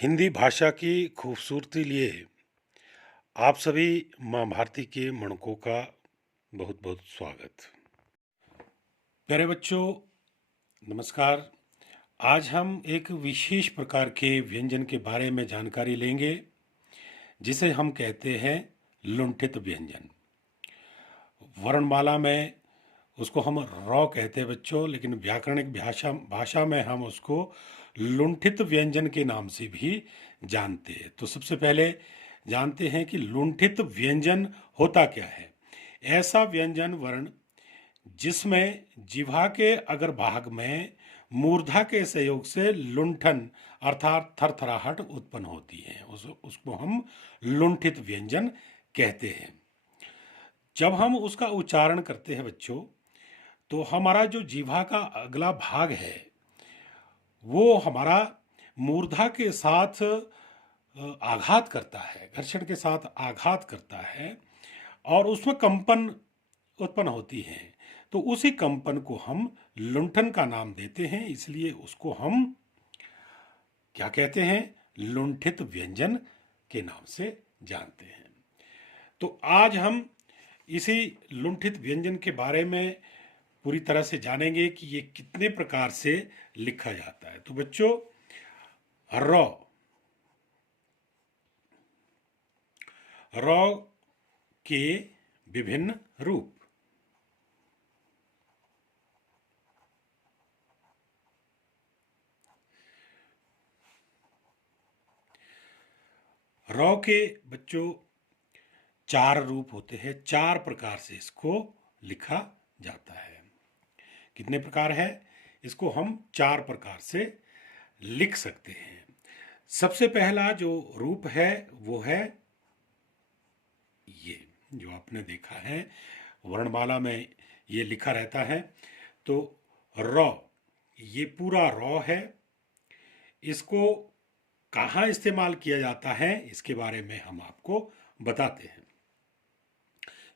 हिंदी भाषा की खूबसूरती लिए आप सभी माँ भारती के मणकों का बहुत बहुत स्वागत। प्यारे बच्चों, नमस्कार। आज हम एक विशेष प्रकार के व्यंजन के बारे में जानकारी लेंगे जिसे हम कहते हैं लुंठित व्यंजन। वर्णमाला में उसको हम रॉ कहते हैं बच्चों, लेकिन व्याकरणिक भाषा भाषा में हम उसको लुंठित व्यंजन के नाम से भी जानते हैं। तो सबसे पहले जानते हैं कि लुंठित व्यंजन होता क्या है। ऐसा व्यंजन वर्ण जिसमें जिह्वा के अग्र भाग में मूर्धा के सहयोग से लुंठन अर्थात थरथराहट उत्पन्न होती है, उसको हम लुंठित व्यंजन कहते हैं। जब हम उसका उच्चारण करते हैं बच्चों, तो हमारा जो जीवा का अगला भाग है वो हमारा मूर्धा के साथ आघात करता है, घर्षण के साथ आघात करता है और उसमें कंपन उत्पन्न होती है। तो उसी कंपन को हम लुंठन का नाम देते हैं, इसलिए उसको हम क्या कहते हैं, लुंठित व्यंजन के नाम से जानते हैं। तो आज हम इसी लुंठित व्यंजन के बारे में पूरी तरह से जानेंगे कि ये कितने प्रकार से लिखा जाता है। तो बच्चों, रॉ रॉ के विभिन्न रूप। रॉ के बच्चों चार रूप होते हैं, चार प्रकार से इसको लिखा जाता है। कितने प्रकार है, इसको हम चार प्रकार से लिख सकते हैं। सबसे पहला जो रूप है वो है ये, जो आपने देखा है वर्णमाला में ये लिखा रहता है। तो रॉ, ये पूरा रॉ है। इसको कहाँ इस्तेमाल किया जाता है इसके बारे में हम आपको बताते हैं।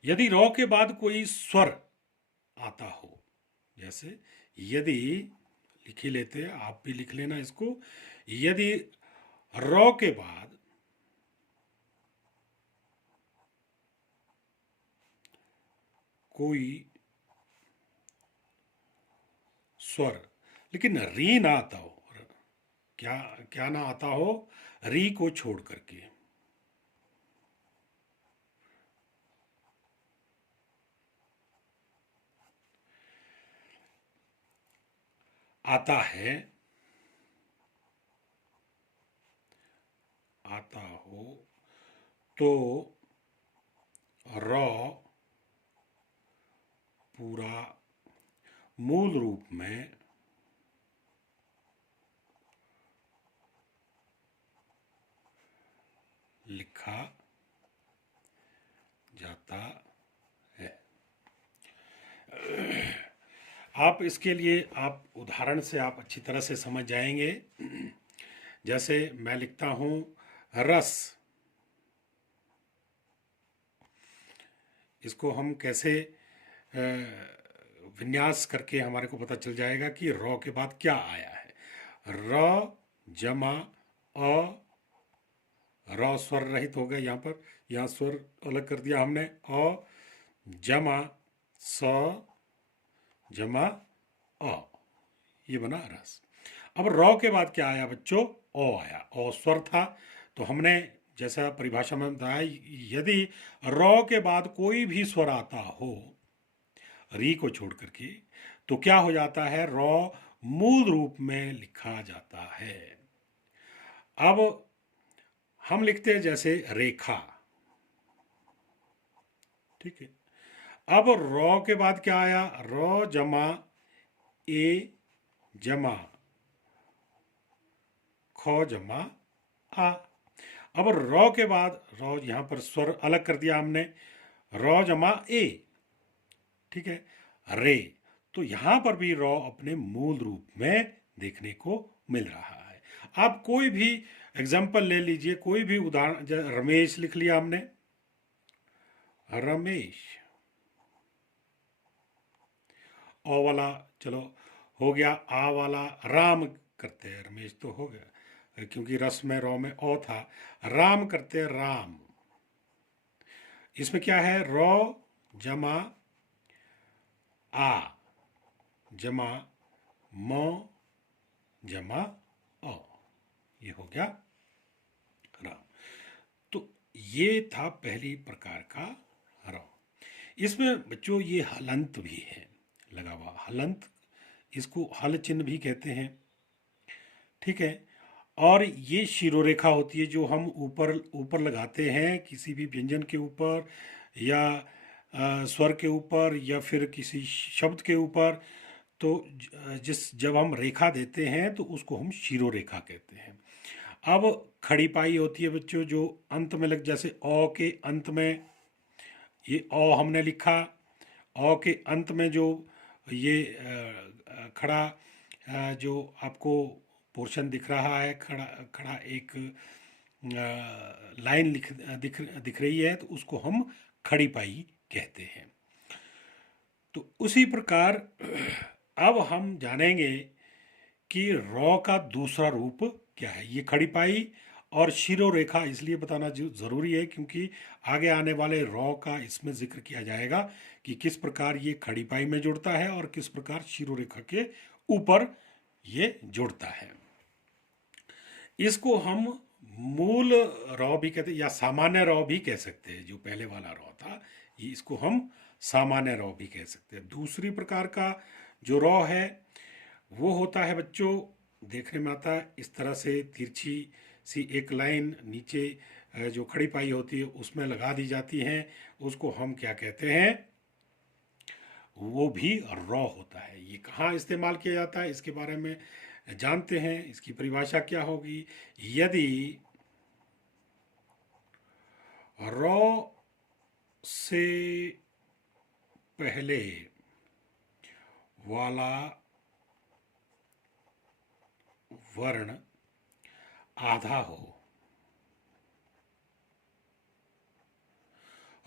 यदि रॉ के बाद कोई स्वर आता हो, जैसे यदि, लिख ही लेते हैं, आप भी लिख लेना इसको। यदि रॉ के बाद कोई स्वर लेकिन री ना आता हो, क्या क्या ना आता हो, री को छोड़ करके आता है, आता हो, तो रॉ पूरा मूल रूप में लिखा जाता है। आप इसके लिए आप उदाहरण से आप अच्छी तरह से समझ जाएंगे। जैसे मैं लिखता हूं रस, इसको हम कैसे विन्यास करके हमारे को पता चल जाएगा कि रॉ के बाद क्या आया है। र जमा अ, रॉ स्वर रहित हो गए, यहाँ पर, यहाँ स्वर अलग कर दिया हमने। अ जमा स जमा अ, ये बना रस। अब रॉ के बाद क्या आया बच्चों, ओ आया। ओ स्वर था, तो हमने जैसा परिभाषा में बताया, यदि रॉ के बाद कोई भी स्वर आता हो री को छोड़ करके, तो क्या हो जाता है, रॉ मूल रूप में लिखा जाता है। अब हम लिखते हैं जैसे रेखा, ठीक है। अब रॉ के बाद क्या आया, रॉ जमा ए जमा ख जमा आ। अब रॉ के बाद, रॉ यहां पर स्वर अलग कर दिया हमने, रॉ जमा ए, ठीक है, रे। तो यहां पर भी रॉ अपने मूल रूप में देखने को मिल रहा है। आप कोई भी एग्जाम्पल ले लीजिए, कोई भी उदाहरण, रमेश लिख लिया हमने, रमेश। ओ वाला चलो हो गया, आ वाला राम करते हैं, रमेश तो हो गया, क्योंकि रस में रॉ में ओ था। राम करते हैं राम। इसमें क्या है, रॉ जमा आ जमा मो जमा ओ, ये हो गया राम। तो ये था पहली प्रकार का रॉ। इसमें बच्चों ये हलंत भी है लगा हुआ, हलंत, इसको हल चिन्ह भी कहते हैं, ठीक है। और ये शिरोरेखा होती है जो हम ऊपर ऊपर लगाते हैं किसी भी व्यंजन के ऊपर, या स्वर के ऊपर, या फिर किसी शब्द के ऊपर। तो जब हम रेखा देते हैं तो उसको हम शिरोरेखा कहते हैं। अब खड़ी पाई होती है बच्चों जो अंत में लग, जैसे अ के अंत में ये अ हमने लिखा, अ के अंत में जो ये खड़ा जो आपको पोर्शन दिख रहा है, खड़ा खड़ा एक लाइन दिख रही है, तो उसको हम खड़ी पाई कहते हैं। तो उसी प्रकार अब हम जानेंगे कि रॉ का दूसरा रूप क्या है। ये खड़ी पाई और शिरोरेखा इसलिए बताना ज़रूरी है क्योंकि आगे आने वाले रॉ का इसमें जिक्र किया जाएगा कि किस प्रकार ये खड़ी पाई में जुड़ता है और किस प्रकार शिरोरेखा के ऊपर ये जुड़ता है। इसको हम मूल रॉ भी कहते हैं या सामान्य रॉ भी कह सकते हैं। जो पहले वाला रॉ था ये, इसको हम सामान्य रॉ भी कह सकते हैं। दूसरी प्रकार का जो रॉ है वो होता है बच्चों, देखने में आता है इस तरह से, तिरछी सी एक लाइन नीचे जो खड़ी पाई होती है उसमें लगा दी जाती है, उसको हम क्या कहते हैं, वो भी रॉ होता है। ये कहाँ इस्तेमाल किया जाता है इसके बारे में जानते हैं। इसकी परिभाषा क्या होगी, यदि रॉ से पहले वाला वर्ण आधा हो,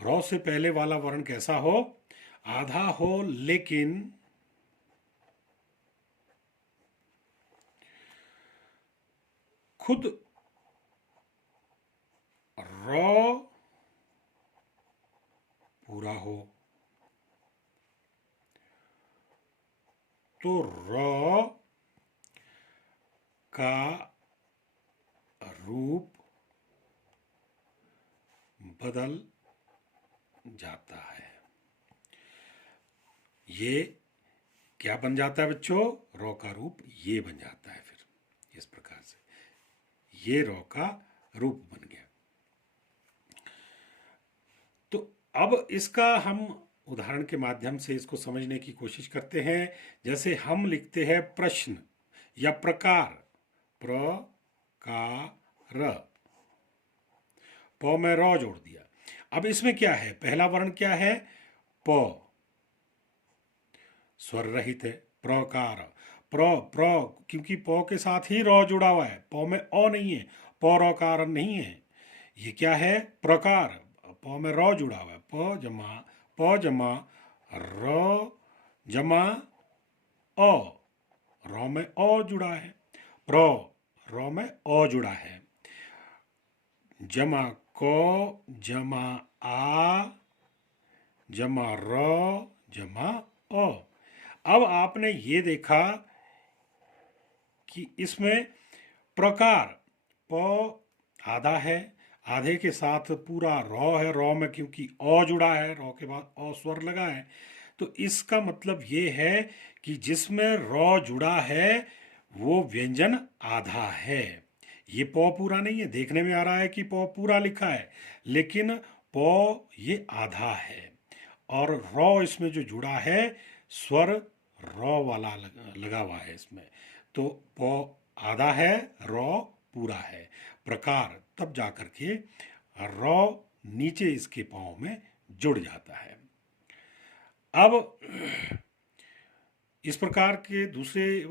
रॉ से पहले वाला वर्ण कैसा हो, आधा हो, लेकिन खुद रॉ पूरा हो, तो रॉ का रूप बदल जाता है। ये क्या बन जाता है बच्चों, रॉ का रूप ये बन जाता है। फिर इस प्रकार से ये रॉ का रूप बन गया। तो अब इसका हम उदाहरण के माध्यम से इसको समझने की कोशिश करते हैं। जैसे हम लिखते हैं प्रश्न या प्रकार, प्रकार, प में रॉ जोड़ दिया। अब इसमें क्या है, पहला वर्ण क्या है, प, स्वर रहित है, प्रकार, प्र क्योंकि प के साथ ही रॉ जुड़ा हुआ है, प में अ नहीं है, प रकार नहीं है। ये क्या है, प्रकार, प में रॉ जुड़ा हुआ है, प जमा र जमा अ, रॉ में अ जुड़ा है, प्र, रॉ में अ जुड़ा है, जमा क जमा आ जमा र जमा अ। अब आपने ये देखा कि इसमें प्रकार, प आधा है, आधे के साथ पूरा रॉ है, रॉ में क्योंकि अ जुड़ा है, रॉ के बाद अ स्वर लगा है, तो इसका मतलब ये है कि जिसमें रॉ जुड़ा है वो व्यंजन आधा है। ये प पूरा नहीं है, देखने में आ रहा है कि प पूरा लिखा है, लेकिन प ये आधा है। और रॉ इसमें जो जुड़ा है, स्वर रॉ वाला लगा हुआ है इसमें, तो प आधा है, रॉ पूरा है। प्रकार तब जा कर के रॉ नीचे इसके पाँव में जुड़ जाता है। अब इस प्रकार के दूसरे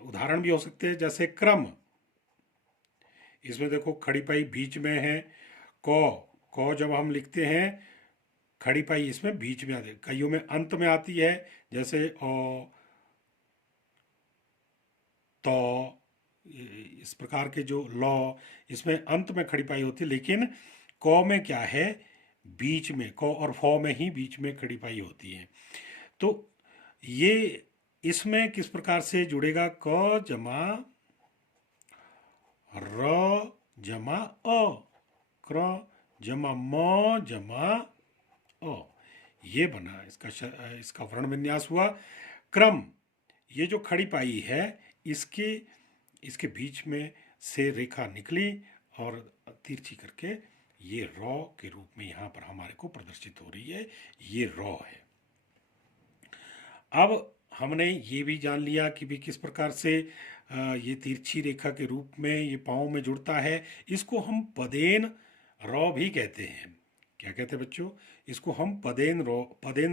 उदाहरण भी हो सकते हैं, जैसे क्रम। इसमें देखो खड़ी पाई बीच में है, क जब हम लिखते हैं, खड़ी पाई इसमें बीच में आती है, कईयों में अंत में आती है, जैसे तो इस प्रकार के जो लॉ, इसमें अंत में खड़ी पाई होती है, लेकिन क में क्या है, बीच में, क और फ में ही बीच में खड़ी पाई होती है। तो ये इसमें किस प्रकार से जुड़ेगा, क जमा र जमा अ, क्र जमा म जमा अ, ये बना इसका वर्ण विन्यास हुआ। क्रम, ये जो खड़ी पाई है, इसके इसके बीच में से रेखा निकली और तिरछी करके ये रॉ के रूप में यहाँ पर हमारे को प्रदर्शित हो रही है, ये रॉ है। अब हमने ये भी जान लिया कि भी किस प्रकार से ये तिरछी रेखा के रूप में ये पाँव में जुड़ता है। इसको हम पदेन रॉ भी कहते हैं। क्या कहते हैं बच्चों, इसको हम पदेन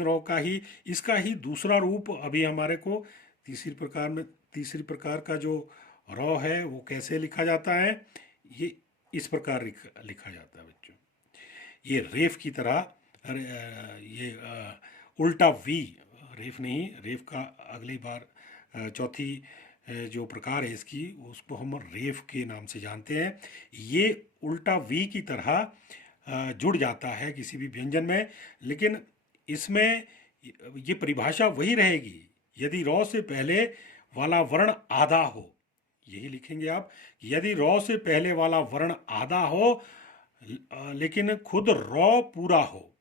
रॉ का ही, इसका ही दूसरा रूप अभी हमारे को तीसरी प्रकार का जो रॉ है वो कैसे लिखा जाता है, ये इस प्रकार लिखा जाता है बच्चों। ये रेफ की तरह, ये उल्टा वी, रेफ नहीं, रेफ का अगली बार चौथी जो प्रकार है इसकी, उसको हम रेफ के नाम से जानते हैं। ये उल्टा वी की तरह जुड़ जाता है किसी भी व्यंजन में, लेकिन इसमें ये परिभाषा वही रहेगी यदि रॉ से पहले वाला वर्ण आधा हो। यही लिखेंगे आप, यदि रॉ से पहले वाला वर्ण आधा हो लेकिन खुद रॉ पूरा हो।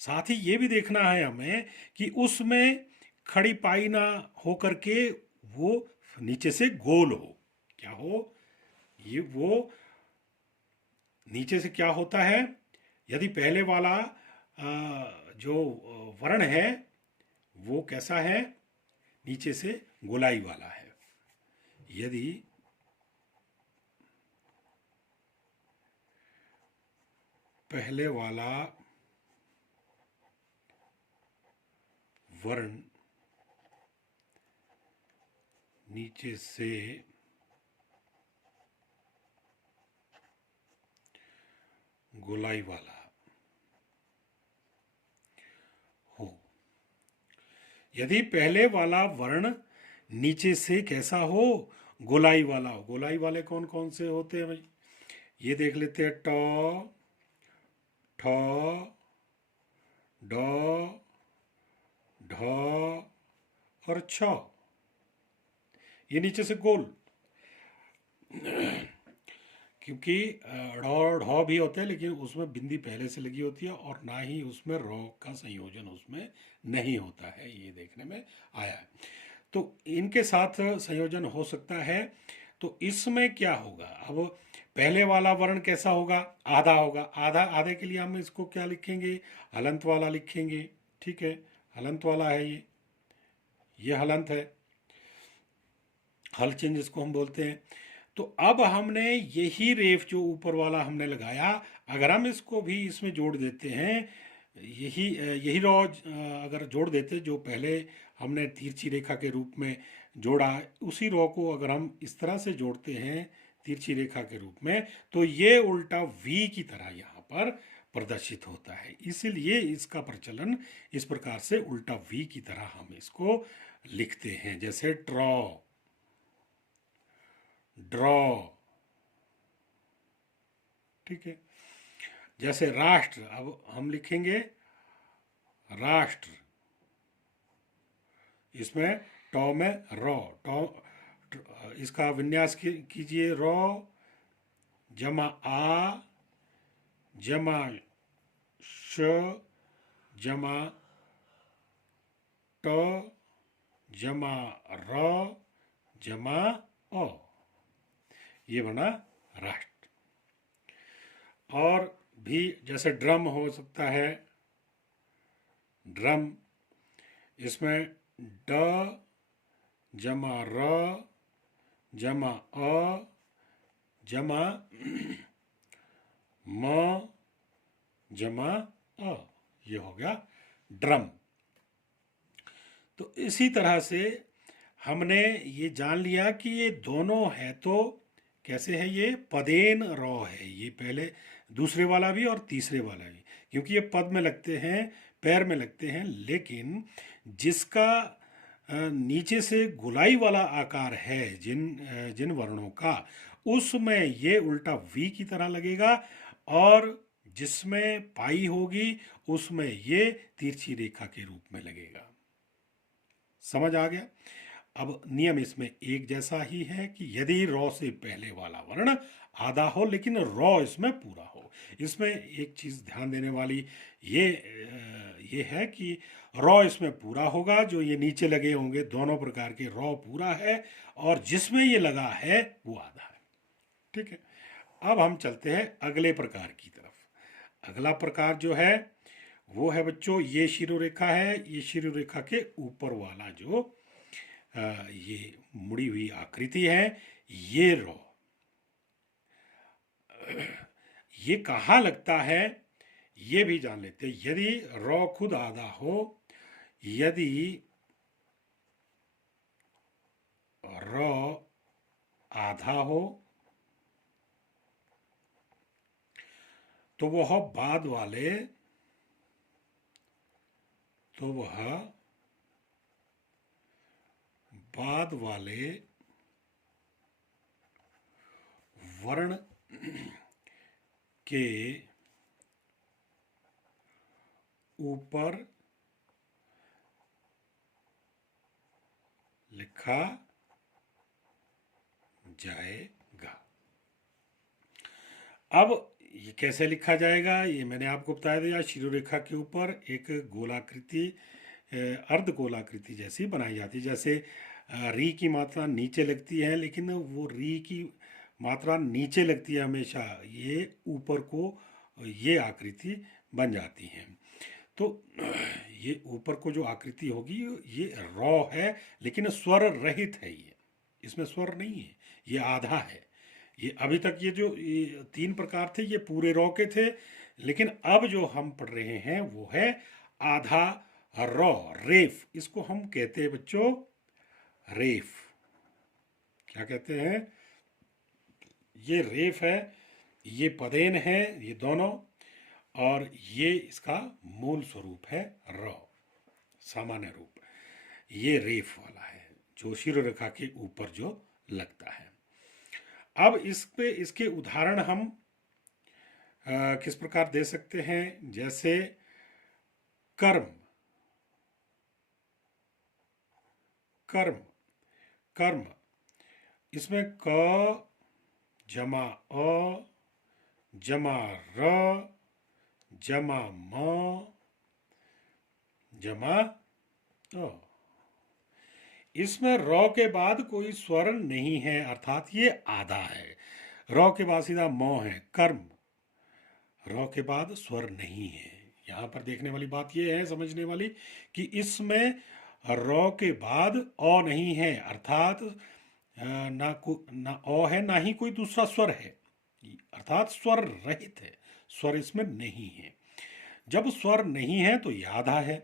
साथ ही ये भी देखना है हमें कि उसमें खड़ी पाई ना हो करके वो नीचे से गोल हो। क्या हो, ये वो नीचे से क्या होता है, यदि पहले वाला जो वर्ण है वो कैसा है, नीचे से गोलाई वाला है। यदि पहले वाला वर्ण नीचे से गोलाई वाला हो, यदि पहले वाला वर्ण नीचे से कैसा हो, गोलाई वाला हो। गोलाई वाले कौन कौन से होते हैं भाई, ये देख लेते हैं। ट, ठ, ड, ढ और छ, ये नीचे से गोल, क्योंकि ढ ढ भी होता है लेकिन उसमें बिंदी पहले से लगी होती है और ना ही उसमें रॉ का संयोजन उसमें नहीं होता है, ये देखने में आया है। तो इनके साथ संयोजन हो सकता है। तो इसमें क्या होगा, अब पहले वाला वर्ण कैसा होगा, आधा होगा। आधे के लिए हम इसको क्या लिखेंगे, हलंत वाला लिखेंगे। ठीक है, हलंत वाला है ये हलंत है, हल चिन्ह जिसको हम बोलते हैं। तो अब हमने यही रेफ जो ऊपर वाला हमने लगाया, अगर हम इसको भी इसमें जोड़ देते हैं, यही रॉ अगर जोड़ देते जो पहले हमने तिरछी रेखा के रूप में जोड़ा, उसी रॉ को अगर हम इस तरह से जोड़ते हैं तिरछी रेखा के रूप में, तो ये उल्टा वी की तरह यहाँ पर प्रदर्शित होता है। इसीलिए इसका प्रचलन इस प्रकार से उल्टा वी की तरह हम इसको लिखते हैं, जैसे ट्रॉ, ड्रॉ। ठीक है, जैसे राष्ट्र, अब हम लिखेंगे राष्ट्र, इसमें टॉ में रॉ, टॉ, इसका विन्यास कीजिए, रॉ जमा आ जमा श जमा ट जमा र जमा अ, ये बना राष्ट्र। और भी जैसे ड्रम हो सकता है, ड्रम, इसमें ड जमा र जमा अ जमा म जमा अ, ये हो गया ड्रम। तो इसी तरह से हमने ये जान लिया कि ये दोनों है, तो कैसे है, ये पदेन रॉ है, ये पहले दूसरे वाला भी और तीसरे वाला भी, क्योंकि ये पद में लगते हैं, पैर में लगते हैं, लेकिन जिसका नीचे से गोलाई वाला आकार है जिन वर्णों का, उसमें ये उल्टा वी की तरह लगेगा, और जिसमें पाई होगी उसमें ये तिरछी रेखा के रूप में लगेगा। समझ आ गया? अब नियम इसमें एक जैसा ही है कि यदि रॉ से पहले वाला वर्ण आधा हो लेकिन रॉ इसमें पूरा हो। इसमें एक चीज ध्यान देने वाली ये है कि रॉ इसमें पूरा होगा, जो ये नीचे लगे होंगे दोनों प्रकार के रॉ पूरा है, और जिसमें ये लगा है वो आधा है। ठीक है, अब हम चलते हैं अगले प्रकार की तरफ। अगला प्रकार जो है वो है बच्चों, ये शिरोरेखा है, ये शिरोरेखा के ऊपर वाला जो ये मुड़ी हुई आकृति है, ये रॉ। ये कहाँ लगता है ये भी जान लेते हैं। यदि रॉ खुद आधा हो, यदि रॉ आधा हो तो वह बाद वाले वर्ण के ऊपर लिखा जाएगा। अब ये कैसे लिखा जाएगा ये मैंने आपको बताया दिया। शिरोरेखा के ऊपर एक गोलाकृति, अर्ध गोलाकृति जैसी बनाई जाती है। जैसे री की मात्रा नीचे लगती है, लेकिन वो री की मात्रा नीचे लगती है हमेशा, ये ऊपर को ये आकृति बन जाती है। तो ये ऊपर को जो आकृति होगी ये रॉ है, लेकिन स्वर रहित है। ये इसमें स्वर नहीं है, ये आधा है। ये अभी तक ये जो ये तीन प्रकार थे ये पूरे रॉ के थे, लेकिन अब जो हम पढ़ रहे हैं वो है आधा रॉ, रेफ। इसको हम कहते हैं बच्चों रेफ। क्या कहते हैं? ये रेफ है, ये पदेन है ये दोनों, और ये इसका मूल स्वरूप है रॉ, सामान्य रूप। ये रेफ वाला है जो शिरोरेखा के ऊपर जो लगता है। अब इस पे इसके उदाहरण हम किस प्रकार दे सकते हैं? जैसे कर्म, कर्म, कर्म, इसमें क जमा अ जमा र जमा म जमा अ। इसमें रॉ के बाद कोई स्वर नहीं है, अर्थात ये आधा है। रॉ के बाद सीधा म है, कर्म। रॉ के बाद स्वर नहीं है। यहाँ पर देखने वाली बात ये है, समझने वाली, कि इसमें रॉ के बाद अ नहीं है, अर्थात ना अ है ना ही कोई दूसरा स्वर है, अर्थात स्वर रहित है, स्वर इसमें नहीं है। जब स्वर नहीं है तो ये आधा है।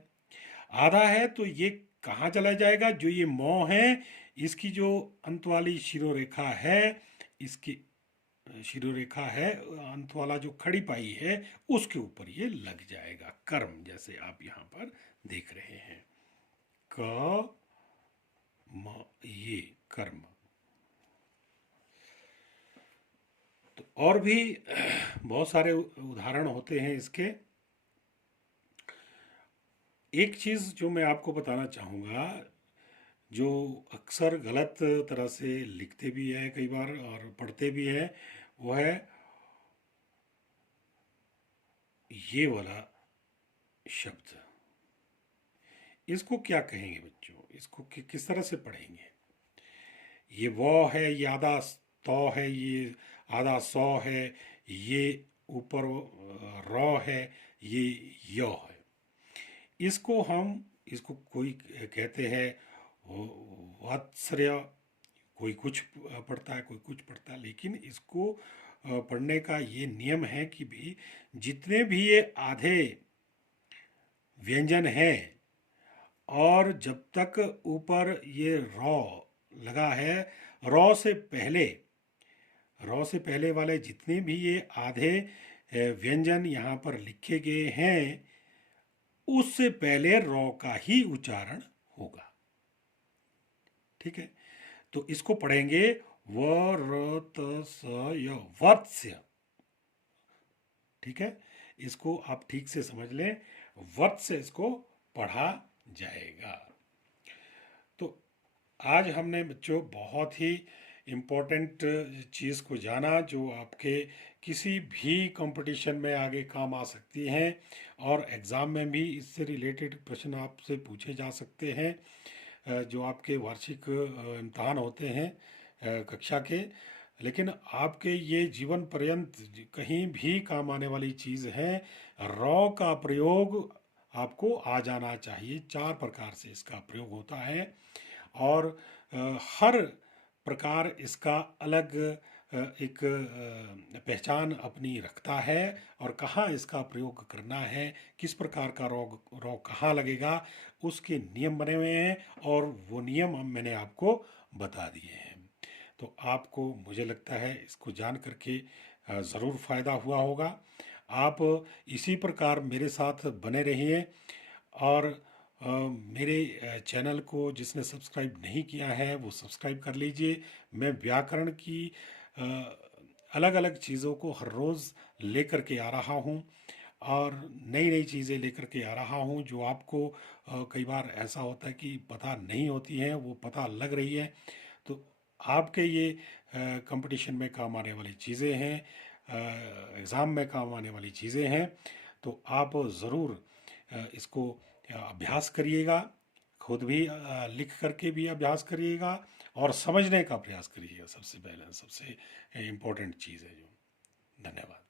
आधा है तो ये कहाँ चला जाएगा? जो ये मौ है, इसकी जो अंत वाली शिरोरेखा है, इसकी शिरोरेखा है अंत वाला जो खड़ी पाई है, उसके ऊपर ये लग जाएगा। कर्म, जैसे आप यहाँ पर देख रहे हैं, क म, ये कर्म। तो और भी बहुत सारे उदाहरण होते हैं इसके। एक चीज़ जो मैं आपको बताना चाहूँगा, जो अक्सर गलत तरह से लिखते भी है कई बार और पढ़ते भी हैं, वो है ये वाला शब्द। इसको क्या कहेंगे बच्चों? इसको किस तरह से पढ़ेंगे? ये वो है, ये आधा तो है, ये आधा सौ है, ये ऊपर रॉ है, ये यो है। इसको कोई कहते हैं वात्सर्य, कोई कुछ पढ़ता है कोई कुछ पढ़ता है, लेकिन इसको पढ़ने का ये नियम है कि भी जितने भी ये आधे व्यंजन हैं, और जब तक ऊपर ये रॉ लगा है, रॉ से पहले वाले जितने भी ये आधे व्यंजन यहाँ पर लिखे गए हैं, उससे पहले रॉ का ही उच्चारण होगा। ठीक है, तो इसको पढ़ेंगे वर्तस्य, वर्त्स्य। ठीक है, इसको आप ठीक से समझ लें, वर्त से इसको पढ़ा जाएगा। तो आज हमने बच्चों बहुत ही इम्पोर्टेंट चीज़ को जाना, जो आपके किसी भी कंपटीशन में आगे काम आ सकती हैं, और एग्ज़ाम में भी इससे रिलेटेड प्रश्न आपसे पूछे जा सकते हैं। जो आपके वार्षिक इम्तहान होते हैं कक्षा के, लेकिन आपके ये जीवन पर्यंत कहीं भी काम आने वाली चीज़ है। रॉ का प्रयोग आपको आ जाना चाहिए। 4 प्रकार से इसका प्रयोग होता है, और हर प्रकार इसका अलग एक पहचान अपनी रखता है, और कहाँ इसका प्रयोग करना है, किस प्रकार का रॉ रॉ कहाँ लगेगा, उसके नियम बने हुए हैं, और वो नियम मैंने आपको बता दिए हैं। तो आपको, मुझे लगता है, इसको जान करके ज़रूर फ़ायदा हुआ होगा। आप इसी प्रकार मेरे साथ बने रहिए, और मेरे चैनल को जिसने सब्सक्राइब नहीं किया है वो सब्सक्राइब कर लीजिए। मैं व्याकरण की अलग अलग चीज़ों को हर रोज़ लेकर के आ रहा हूँ, और नई नई चीज़ें लेकर के आ रहा हूँ, जो आपको कई बार ऐसा होता है कि पता नहीं होती हैं, वो पता लग रही है। तो आपके ये कंपटीशन में काम आने वाली चीज़ें हैं, एग्ज़ाम में काम आने वाली चीज़ें हैं। तो आप ज़रूर इसको अभ्यास करिएगा, खुद भी लिख करके भी अभ्यास करिएगा, और समझने का प्रयास करिएगा। सबसे पहले सबसे इम्पोर्टेंट चीज़ है जो। धन्यवाद।